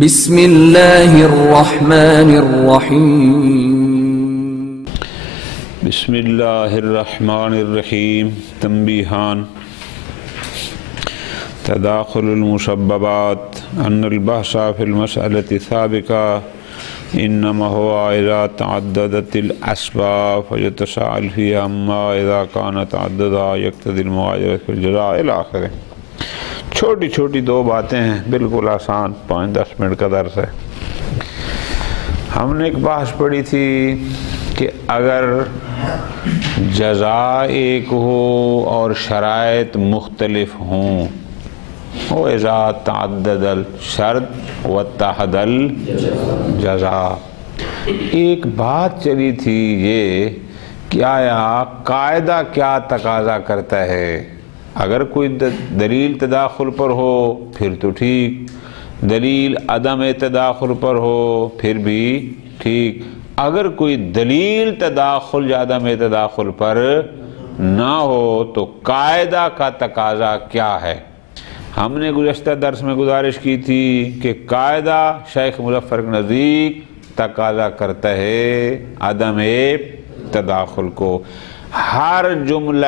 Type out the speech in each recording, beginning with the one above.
بسم اللہ الرحمن الرحیم بسم اللہ الرحمن الرحیم تنبیہان تداخل المسببات ان البحث فی المسألة السابقة انما هو اذا تعددت الاسباب فيتساءل فيها اما اذا كان تعددها يقتضي المغايرة في الجزاء الى آخر۔ چھوٹی چھوٹی دو باتیں ہیں، بالکل آسان، 5-10 منٹ کا درس ہے۔ ہم نے ایک بحث پڑھی تھی کہ اگر جزا ایک ہو اور شرائط مختلف ہوں، وَإِذَا تَعَدَّدَ الشَّرْطُ وَاتَّحَدَ الْجَزَاءُ۔ ایک بات چلی تھی یہ کہ آیا قاعدہ کیا تقاضا کرتا ہے؟ اگر کوئی دلیل تداخل پر ہو پھر تو ٹھیک، دلیل عدم تداخل پر ہو پھر بھی ٹھیک، اگر کوئی دلیل تداخل یا عدم تداخل پر نہ ہو تو قاعدہ کا تقاضا کیا ہے؟ ہم نے گزشتہ درس میں گزارش کی تھی کہ قاعدہ شیخ مظفر کے نزدیک تقاضا کرتا ہے عدم تداخل کو۔ ہر جملہ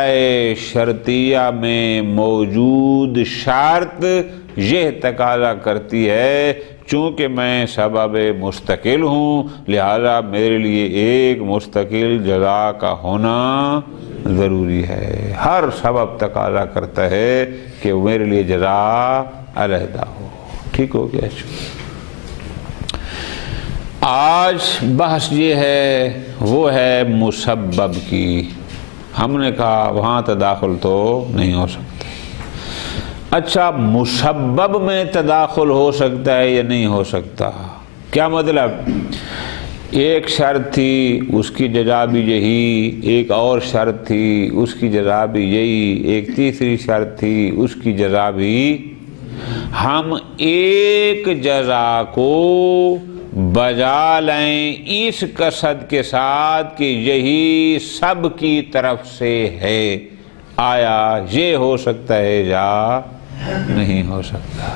شرطیہ میں موجود شرط یہ تقاضا کرتی ہے چونکہ میں سبب مستقل ہوں لہذا میرے لیے ایک مستقل جزا کا ہونا ضروری ہے۔ ہر سبب تقاضا کرتا ہے کہ میرے لیے جزا علیحدہ ہو۔ ٹھیک ہو گیا؟ آج بحث یہ ہے وہ ہے مسبب کی۔ ہم نے کہا وہاں تداخل تو نہیں ہو سکتا۔ اچھا، مسبب میں تداخل ہو سکتا ہے یا نہیں ہو سکتا؟ کیا مطلب؟ ایک شرط تھی اس کی جزا بھی یہی، ایک اور شرط تھی اس کی جزا بھی یہی، ایک تیسری شرط تھی اس کی جزا بھی۔ ہم ایک جزا کو بجا لیں اس قصد کے ساتھ کہ یہی سب کی طرف سے ہے، آیا یہ ہو سکتا ہے یا نہیں ہو سکتا؟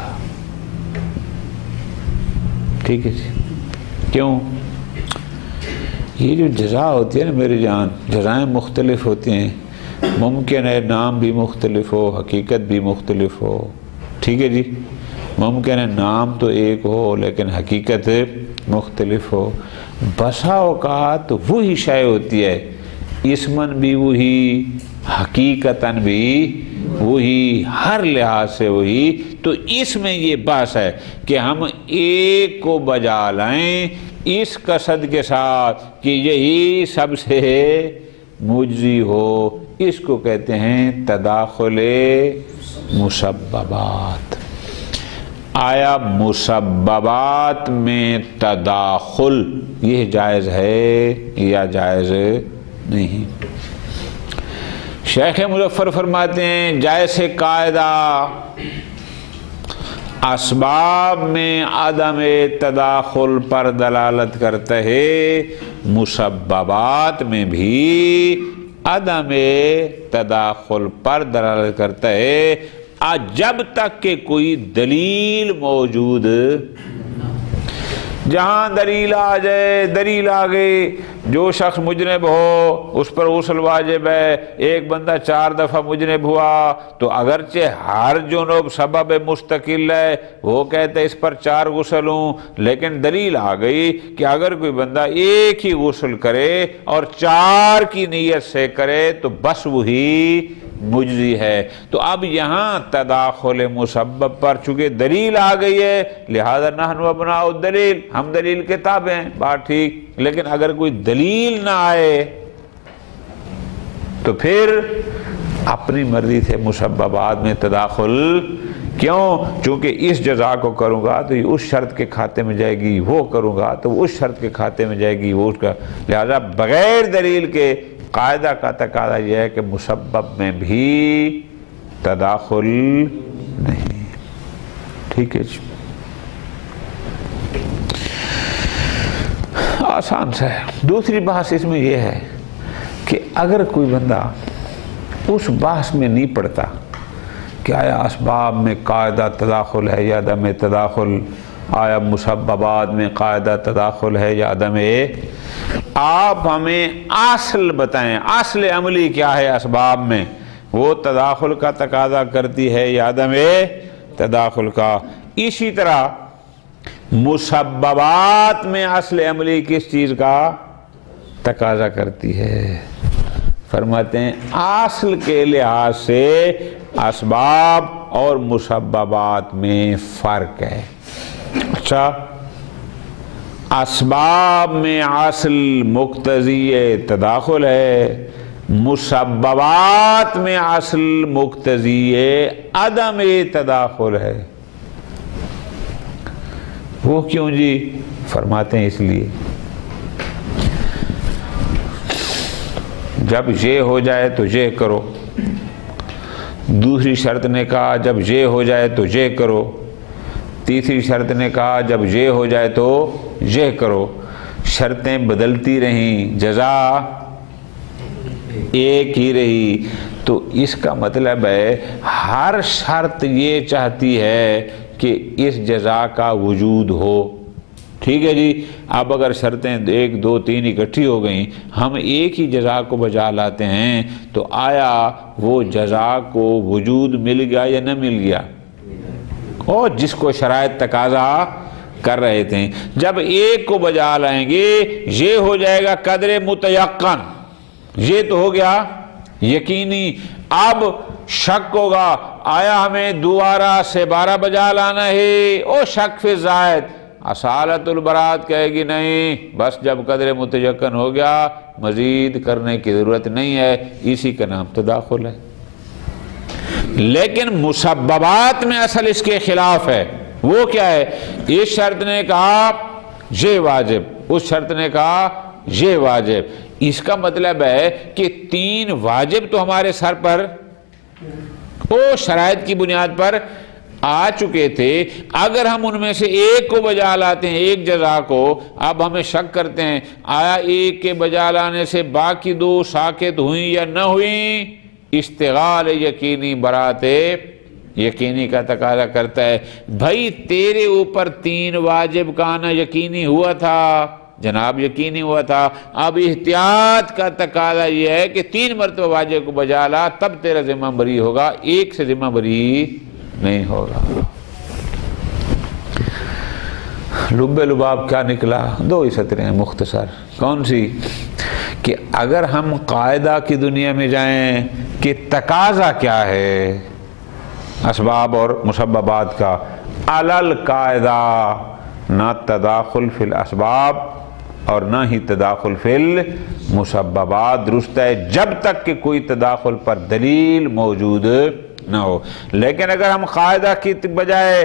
ٹھیک ہے جی؟ کیوں؟ یہ جو جزا ہوتی ہے نا میری جان، جزائیں مختلف ہوتی ہیں، ممکن ہے نام بھی مختلف ہو، حقیقت بھی مختلف ہو۔ ٹھیک ہے جی؟ ممکن ہے نام تو ایک ہو لیکن حقیقت مختلف ہو۔ بسا اوقات وہی شے ہوتی ہے، اسمن بھی وہی، حقیقتاً بھی وہی، ہر لحاظ سے وہی۔ تو اس میں یہ بحث ہے کہ ہم ایک کو بجا لائیں اس قصد کے ساتھ کہ یہی سب سے مجزی ہو، اس کو کہتے ہیں تداخل مسببات۔ آیا مسببات میں تداخل یہ جائز ہے یا جائز نہیں؟ شیخ مظفر فرماتے ہیں جیسے قاعدہ اسباب میں عدم تداخل پر دلالت کرتا ہے، مسببات میں بھی عدم تداخل پر دلالت کرتا ہے جب تک کہ کوئی دلیل موجود۔ جہاں دلیل آ جائے، دلیل آ گئی، جو شخص مجنب ہو اس پر غسل واجب ہے، ایک بندہ 4 دفعہ مجنب ہوا تو اگرچہ ہر جنوب سبب مستقل ہے، وہ کہتے اس پر 4 غسل ہوں، لیکن دلیل آ گئی کہ اگر کوئی بندہ ایک ہی غسل کرے اور 4 کی نیت سے کرے تو بس وہی مجزی ہے۔ تو اب یہاں تداخل مسبب پر چونکہ دلیل آ گئی ہے لہذا نحن ابناء الدلیل، ہم دلیل کے تابع ہیں، بات ٹھیک۔ لیکن اگر کوئی دلیل نہ آئے تو پھر اپنی مرضی سے مسببات میں تداخل کیوں؟ چونکہ اس جزا کو کروں گا تو یہ اس شرط کے کھاتے میں جائے گی، وہ کروں گا تو اس شرط کے کھاتے میں جائے گی، وہ اس کا، لہذا بغیر دلیل کے قاعدہ کا تقاضا یہ ہے کہ مسبب میں بھی تداخل نہیں۔ ٹھیک ہے جی؟ آسان سا ہے۔ دوسری بحث اس میں یہ ہے کہ اگر کوئی بندہ اس بحث میں نہیں پڑتا کہ آیا اسباب میں قاعدہ تداخل ہے یا عدم تداخل، آیا مسببات میں قاعدہ تداخل ہے یا عدم ہے؟ آپ ہمیں اصل بتائیں، اصل عملی کیا ہے اسباب میں، وہ تداخل کا تقاضا کرتی ہے یا عدم تداخل کا؟ اسی طرح مسببات میں اصل عملی کس چیز کا تقاضا کرتی ہے؟ فرماتے ہیں اصل کے لحاظ سے اسباب اور مسببات میں فرق ہے۔ اچھا، اسباب میں اصل مقتضی تداخل ہے، مسببات میں اصل مقتضی عدم تداخل ہے۔ وہ کیوں جی؟ فرماتے ہیں اس لیے جب یہ ہو جائے تو یہ کرو، دوسری شرط نے کہا جب یہ ہو جائے تو یہ کرو، تیسری شرط نے کہا جب یہ ہو جائے تو یہ کرو، شرطیں بدلتی رہیں، جزا ایک ہی رہی۔ تو اس کا مطلب ہے ہر شرط یہ چاہتی ہے کہ اس جزا کا وجود ہو۔ ٹھیک ہے جی، اب اگر شرطیں 1 2 3 اکٹھی ہو گئیں، ہم ایک ہی جزا کو بجا لاتے ہیں، تو آیا وہ جزا کو وجود مل گیا یا نہ مل گیا؟ اور جس کو شرائط تقاضا کر رہے تھے، جب ایک کو بجا لائیں گے یہ ہو جائے گا قدر متیقن، یہ تو ہو گیا یقینی۔ اب شک ہوگا، آیا ہمیں دوبارہ سے 12 بجا لانا ہے؟ او شک فی زائد، اصالت البراءت کہے گی نہیں، بس جب قدر متیقن ہو گیا مزید کرنے کی ضرورت نہیں ہے۔ اسی کا نام تداخل ہے۔ لیکن مسببات میں اصل اس کے خلاف ہے۔ وہ کیا ہے؟ اس شرط نے کہا یہ واجب، اس شرط نے کہا یہ واجب۔ اس کا مطلب ہے کہ 3 واجب تو ہمارے سر پر وہ شرائط کی بنیاد پر آ چکے تھے، اگر ہم ان میں سے ایک کو بجا لاتے ہیں، ایک جزا کو، اب ہمیں شک کرتے ہیں آیا ایک کے بجا لانے سے باقی 2 ساکت ہوئیں یا نہ ہوئیں؟ اشتغال یقینی برات یقینی کا تقاضا کرتا ہے۔ بھائی تیرے اوپر 3 واجب کا آنا یقینی ہوا تھا جناب، یقینی ہوا تھا، اب احتیاط کا تقاضا یہ ہے کہ 3 مرتبہ واجب کو بجا لا، تب تیرا ذمہ بری ہوگا، ایک سے ذمہ بری نہیں ہوگا۔ لب لباب کیا نکلا؟ 2 ہی سطریں ہیں مختصر۔ کون سی؟ کہ اگر ہم قاعدہ کی دنیا میں جائیں کہ تقاضا کیا ہے اسباب اور مسببات کا، علل قاعدہ نہ تداخل فی الاسباب اور نہ ہی تداخل فی المسببات درست ہے، جب تک کہ کوئی تداخل پر دلیل موجود نہ ہو۔ لیکن اگر ہم قاعدہ کی بجائے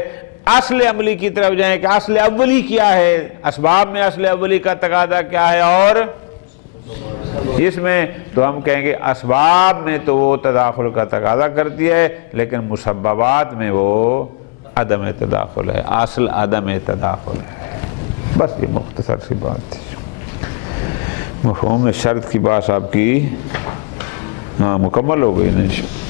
اصل عملی کی طرف جائیں کہ اصل اولی کیا ہے، اسباب میں اصل اولی کا تقاضا کیا ہے اور اس میں، تو ہم کہیں گے اسباب میں تو وہ تداخل کا تقاضا کرتی ہے، لیکن مسببات میں وہ عدم تداخل ہے، اصل عدم تداخل ہے۔ بس یہ مختصر سی بات تھی۔ مفہوم شرط کی بات آپ کی مکمل ہو گئی نہیں؟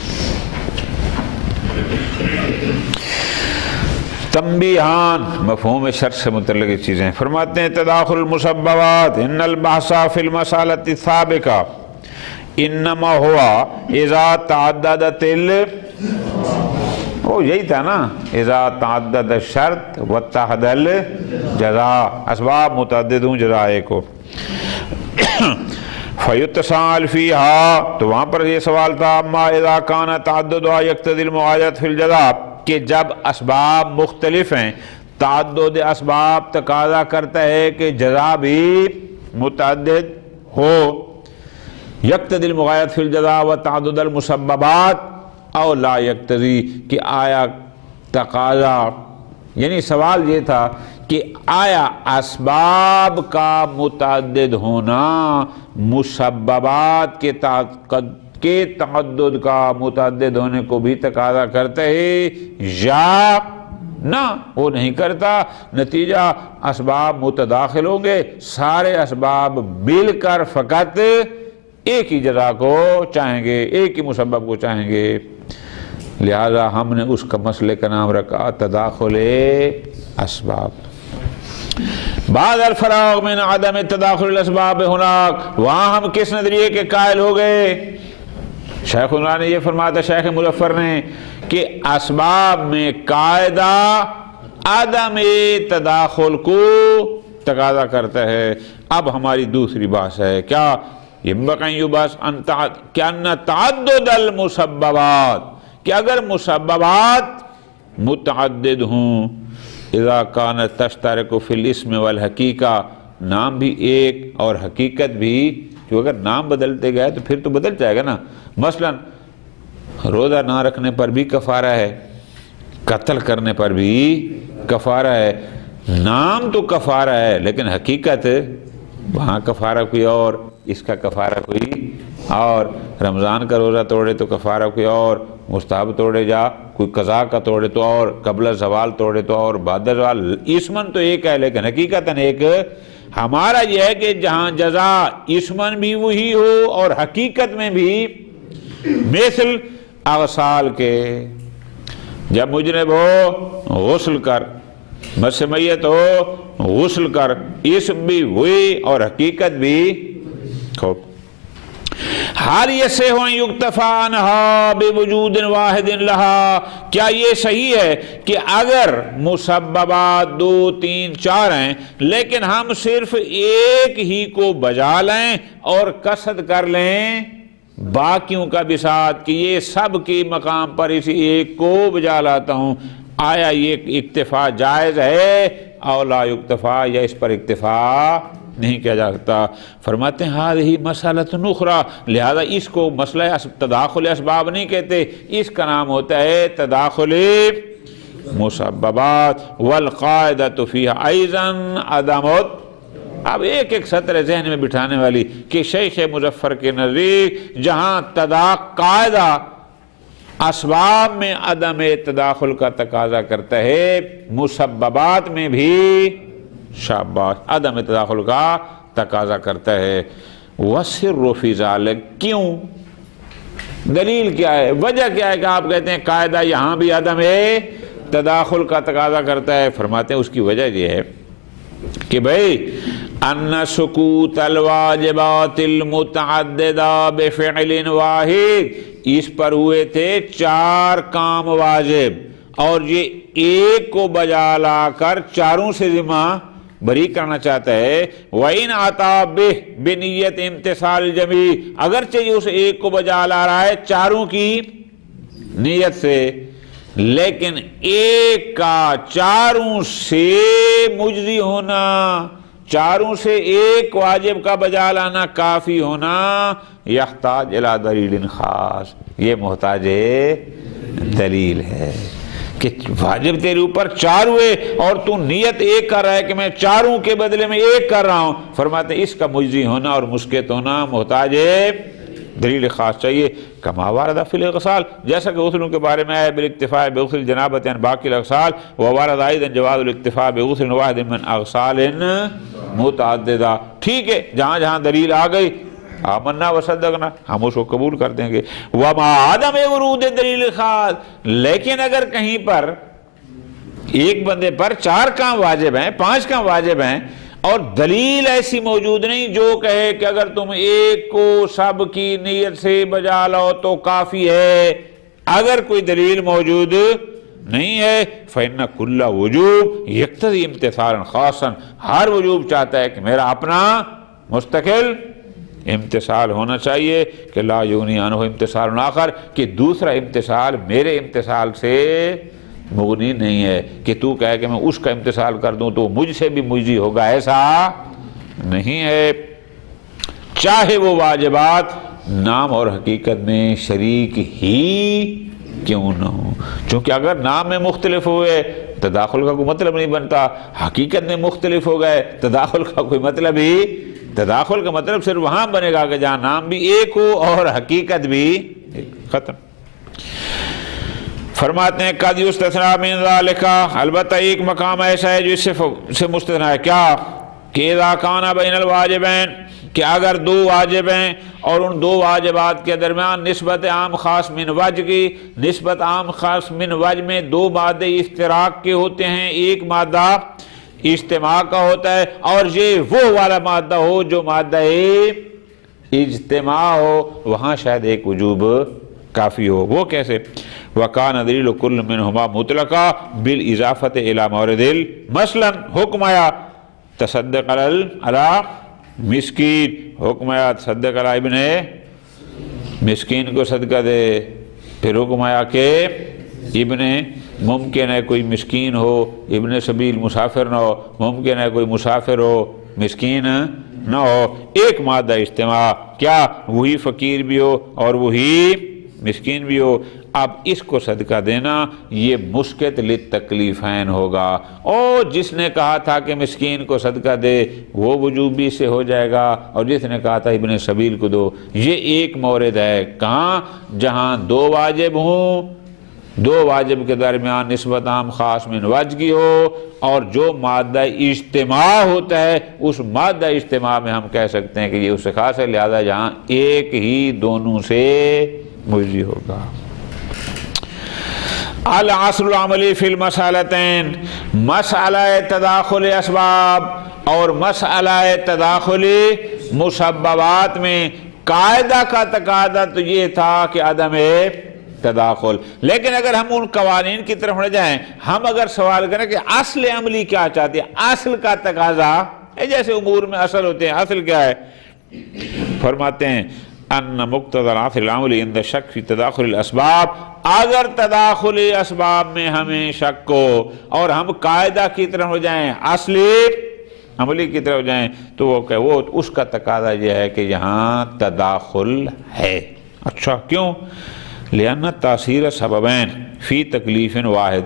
تنبیہان مفہوم شرط سے متعلق چیزیں فرماتے ہیں۔ تداخل المسببات ان البحث فی المسالۃ السابقہ انما ہوا اذا تعددت یہی تھا نا، اذا تعدد الشرط واتحد الجزاء، اسباب متعدد ہوں جزا ایک ہو۔ فیتساءل فیہا، تو وہاں پر یہ سوال تھا، اما اذا کان تعددها یقتضی المعایدۃ فی الجزاء، کہ جب اسباب مختلف ہیں، تعدد اسباب تقاضا کرتا ہے کہ جزا بھی متعدد ہو، یقتضی المغایرۃ فی الجزاء و تعدد المسببات او لا یقتضی، کہ آیا تقاضا، یعنی سوال یہ تھا کہ آیا اسباب کا متعدد ہونا مسببات کے تعدد کا متعدد ہونے کو بھی تقاضا کرتا ہے یا نہ، وہ نہیں کرتا۔ نتیجہ اسباب متداخل ہوں گے، سارے اسباب مل کر فقط ایک ہی جزا کو چاہیں گے، ایک ہی مسبب کو چاہیں گے۔ لہذا ہم نے اس کا مسئلے کا نام رکھا تداخل اسباب۔ بعد الفراغ من عدم تداخل الاسباب ہناک، وہاں ہم کس نظریے کے قائل ہو گئے؟ شیخ اللہ نے یہ فرمایا تھا، شیخ مظفر نے، کہ اسباب میں قاعدہ عدم تداخل کو تقاضا کرتا ہے۔ اب ہماری دوسری بات ہے کیا؟ تعدد المسببات، کہ اگر مسببات متعدد ہوں، اذا كانت تشترک فی الاسم والحقیقہ، نام بھی ایک اور حقیقت بھی، جو اگر نام بدلتے گئے تو پھر تو بدل جائے گا نا۔ مثلا روزہ نہ رکھنے پر بھی کفارہ ہے، قتل کرنے پر بھی کفارہ ہے، نام تو کفارہ ہے لیکن حقیقت وہاں کفارہ کوئی اور، اس کا کفارہ کوئی اور۔ رمضان کا روزہ توڑے تو کفارہ کوئی اور، مستحب توڑے جا کوئی قضا کا توڑے تو اور، قبل زوال توڑے تو اور، بعد زوال، اسمن تو ایک ہے لیکن حقیقتاً ایک۔ ہمارا یہ ہے کہ جہاں جزا اسمن بھی وہی ہو اور حقیقت میں بھی، مثل اغسال کے، جب مجرم ہو غسل کر، مس میت ہو غسل کر، اسم بھی وہی اور حقیقت بھی۔ خوب، حال یہ سے ہو یکتفا عنہا بوجود واحد لہا، کیا یہ صحیح ہے کہ اگر مسببات 2 3 4 ہیں لیکن ہم صرف ایک ہی کو بجا لیں اور قصد کر لیں باقیوں کا بھی ساتھ، کہ یہ سب کے مقام پر اسی ایک کو بجا لاتا ہوں، آیا یہ اکتفا جائز ہے او لا یکتفا، یا اس پر اکتفا نہیں کیا جا سکتا؟ فرماتے ہیں ہذہ مسئلۃ اخری، لہذا اس کو مسئلہ تداخل اسباب نہیں کہتے، اس کا نام ہوتا ہے تداخل مسببات، والقاعدۃ فیہا ایضا عدم۔ اب ایک ایک سطر ذہن میں بٹھانے والی کہ شیخ مظفر کے نزدیک جہاں قاعدہ اسباب میں عدم تداخل کا تقاضا کرتا ہے، مسببات میں بھی شاباش عدم تداخل کا تقاضا کرتا ہے۔ وَالسِّرُّ فِي ذَلِكَ، کیوں؟ دلیل کیا ہے؟ وجہ کیا ہے کہ آپ کہتے ہیں قاعدہ یہاں بھی عدم تداخل کا تقاضا کرتا ہے؟ فرماتے ہیں اس کی وجہ یہ ہے کہ بھئی ان سکوت الواجبات المتعددہ بفعل واحد، اس پر ہوئے تھے 4 کام واجب اور یہ ایک کو بجا لا کر چاروں سے ذمہ بری کرنا چاہتا ہے۔ وَإِنْ عَطَى بِهِ بِنِيَّةِ امْتِثَالِ الْجَمِيعِ، اگرچہ یہ اس ایک کو بجا لا رہا ہے چاروں کی نیت سے، لیکن ایک کا چاروں سے مجزی ہونا، چاروں سے ایک واجب کا بجا لانا کافی ہونا، یحتاج الی دلیل خاص، یہ محتاج دلیل ہے کہ واجب تیرے اوپر 4 ہوئے اور تو نیت ایک کر رہا ہے کہ میں چاروں کے بدلے میں ایک کر رہا ہوں۔ فرماتے ہیں اس کا مجزی ہونا اور مسقط ہونا محتاج دلیل خاص چاہیے۔ کما وارد فی الاغسال، جیسا کہ غسلوں کے بارے میں ہے بالاکتفاء بغسل جنابت عن باقی الاغسال، ووارد ایضا جواز الاکتفاء بغسل واحد من اغسال متعددہ۔ ٹھیک ہے، جہاں جہاں دلیل آ گئی آمنا وصدقنا، ہم اس کو قبول کر دیں گے۔ وما عدم ورود دلیل خاص، لیکن اگر کہیں پر ایک بندے پر 4 کام واجب ہیں، 5 کام واجب ہیں اور دلیل ایسی موجود نہیں جو کہے کہ اگر تم ایک کو سب کی نیت سے بجا لاؤ تو کافی ہے، اگر کوئی دلیل موجود نہیں ہے، فإن كل وجوب يقتضي امتثالا خاصا، ہر وجوب چاہتا ہے کہ میرا اپنا مستقل امتثال ہونا چاہیے، کہ لا یغنی عنہ امتثال آخر، کہ دوسرا امتثال میرے امتثال سے مغنی نہیں ہے، کہ تو کہے کہ میں اس کا امتثال کر دوں تو مجھ سے بھی مجزی ہوگا، ایسا نہیں ہے، چاہے وہ واجبات نام اور حقیقت میں شریک ہی کیوں نہ ہو۔ چونکہ اگر نام میں مختلف ہوئے تداخل کا کوئی مطلب نہیں بنتا، حقیقت میں مختلف ہو گئے تداخل کا کوئی مطلب ہی، تداخل کا مطلب صرف وہاں بنے گا کہ جہاں نام بھی ایک ہو اور حقیقت بھی ختم۔ فرماتے ہیں قد یستثنیٰ من ذالک، البتہ ایک مقام ایسا ہے جو اس سے مستثنیٰ ہے، کیا؟ کہ اذا کان بین الواجبین، کہ اگر دو واجب ہیں اور ان دو واجبات کے درمیان نسبت عام خاص من وجہ کی، نسبت عام خاص من وجہ میں دو مادے اشتراک کے ہوتے ہیں، ایک مادہ اجتماع کا ہوتا ہے، اور یہ وہ والا مادہ ہو جو مادہ اجتماع ہو، وہاں شاید ایک وجوب کافی ہو۔ وہ کیسے؟ وَكَانَ دَلِيلُ كُلٍّ مِّنْهُمَا مُطْلَقًا بِالْإِضَافَةِ إِلَى مَوْرِدِ مثلاً حکم آیا تصدق علی مسکین، حکم آیا تصدق علی ابن مسکین کو صدقہ دے، پھر حکم آیا کہ ابن، ممکن ہے کوئی مسکین ہو، ابن سبیل مسافر نہ ہو، ممکن ہے کوئی مسافر ہو مسکین نہ ہو، ایک مادہ اجتماع، کیا وہی فقیر بھی ہو اور وہی مسکین بھی ہو۔ اب اس کو صدقہ دینا یہ مسقط للتکلیفین ہوگا، اور جس نے کہا تھا کہ مسکین کو صدقہ دے وہ وجوبی سے ہو جائے گا، اور جس نے کہا تھا ابن سبیل کو دو۔ یہ ایک مورد ہے کہاں؟ جہاں دو واجب ہوں، دو واجب کے درمیان نسبت عام خاص من وجہ کی ہو، اور جو مادہ اجتماع ہوتا ہے اس مادہ اجتماع میں ہم کہہ سکتے ہیں کہ یہ اس سے خاص ہے، لہذا جہاں ایک ہی دونوں سے مجزی ہوگا۔ العصر العملی فی المسالتین، مسئلہ تداخل اسباب اور مسئلہ تداخل مسببات میں قاعدہ کا تقاضا تو یہ تھا کہ عدم تداخل، لیکن اگر ہم ان قوانین کی طرف نہ جائیں، ہم اگر سوال کریں کہ اصل عملی کیا چاہتی ہے، اصل کا تقاضا، جیسے امور میں اصل ہوتے ہیں، اصل کیا ہے؟ فرماتے ہیں ان مقتضى العصر العملی عند شک فی تداخل الاسباب، اگر تداخل اسباب میں ہمیں شک ہو اور ہم قاعدہ کی طرف ہو جائیں، اصلی عملی کی طرف جائیں، تو وہ اس کا تقاضا یہ ہے کہ یہاں تداخل ہے۔ اچھا کیوں؟ لأن تاثیر سببین فی تکلیف واحد،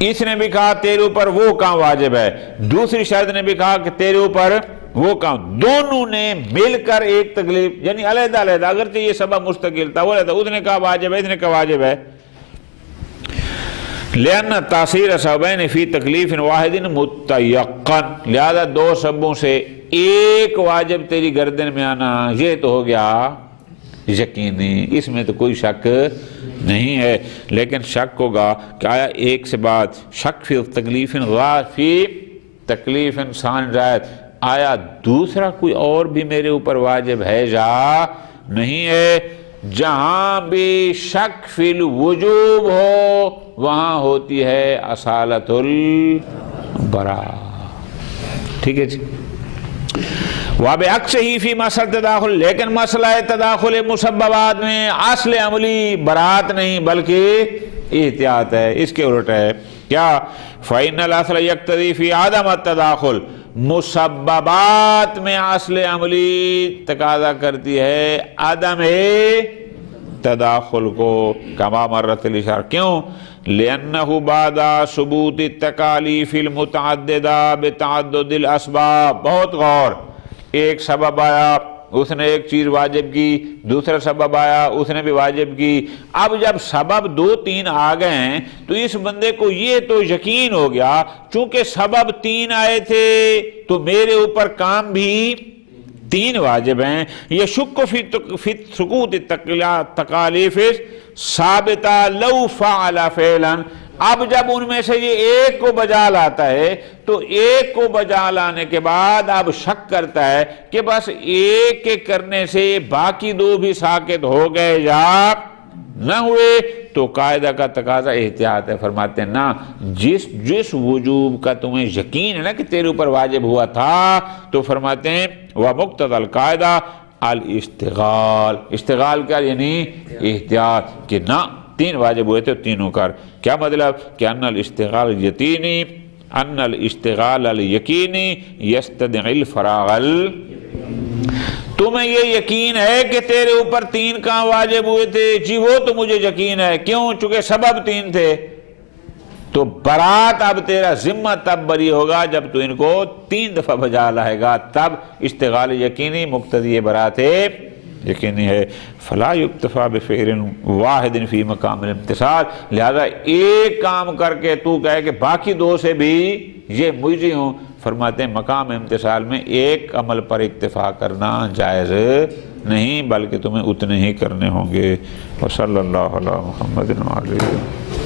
اس نے بھی کہا تیرے اوپر وہ کام واجب ہے، دوسری شرط نے بھی کہا کہ تیرے اوپر وہ کام، دونوں نے مل کر ایک تکلیف، یعنی علیحدہ علیحدہ، اگرچہ یہ سبب مستقل تھا، وہ اس نے کہا واجب ہے، اس نے کہا واجب ہے۔ لأن تاثیر سببین فی تکلیف واحد متیقن، لہذا دو سببوں سے ایک واجب تیری گردن میں آنا یہ تو ہو گیا یقینی، اس میں تو کوئی شک نہیں ہے۔ لیکن شک ہوگا کہ آیا ایک سے بعد شک فی تکلیف فی تکلیف ثانی زائد، آیا دوسرا کوئی اور بھی میرے اوپر واجب ہے یا نہیں ہے؟ جہاں بھی شک فی الوجوب ہو وہاں ہوتی ہے اصالت البراء، ٹھیک ہے جی۔ وَبِعَكْسِهِ ہی فی مسئلہ تداخل، لیکن مسئلہ تداخل مسببات میں اصل عملی برات نہیں بلکہ احتیاط ہے، اس کے الٹ ہے۔ کیا؟ فَإِنَّ الْأَصْلَ يَقْتَضِي فِي عَدَمَ التَّدَاخُلِ، مسببات میں اصل عملی تقاضا کرتی ہے عدم تداخل کو، کما مرت الاشارہ، کیوں؟ لأنه بعد ثبوت التکالیف المتعددہ بتعدد الاسباب، بہت غور، ایک سبب آیا اس نے ایک چیز واجب کی، دوسرا سبب آیا اس نے بھی واجب کی، اب جب سبب دو تین آ گئے ہیں تو اس بندے کو یہ تو یقین ہو گیا چونکہ سبب تین آئے تھے تو میرے اوپر کام بھی تین واجب ہیں۔ یہ شک فی سقوط تکالیف ثابتہ لو فعل فعلا، اب جب ان میں سے یہ ایک کو بجا لاتا ہے تو ایک کو بجا لانے کے بعد اب شک کرتا ہے کہ بس ایک کے کرنے سے باقی دو بھی ساکت ہو گئے یا نہ ہوئے، تو قاعدہ کا تقاضا احتیاط ہے۔ فرماتے ہیں نا، جس وجوب کا تمہیں یقین ہے نا کہ تیرے اوپر واجب ہوا تھا، تو فرماتے ہیں وَمُقْتَضَى الْقَاعِدَةِ الاشتغال، اشتغال کیا یعنی احتیاط، کہ نہ تین واجب ہوئے تھے تینوں کر۔ کیا مطلب؟ کہ ان الاشتغال الیقینی یستدعی الفراغ، تمہیں یہ یقین ہے کہ تیرے اوپر تین کام واجب ہوئے تھے، جی وہ تو مجھے یقین ہے، کیوں؟ چونکہ سبب تین تھے، تو برات اب تیرا ذمہ تب بری ہوگا جب تو ان کو تین دفعہ بجا لائے گا، تب اشتغال یقینی مقتضی برات یقینی ہے فلا یکتفا بفعل واحد فی مقام الامتثال، لہذا ایک کام کر کے تو کہے کہ باقی دو سے بھی یہ مجزی ہوں، فرماتے ہیں مقام امتثال میں ایک عمل پر اکتفا کرنا جائز نہیں، بلکہ تمہیں اتنے ہی کرنے ہوں گے۔ وصلی اللہ علی محمد وعلیہ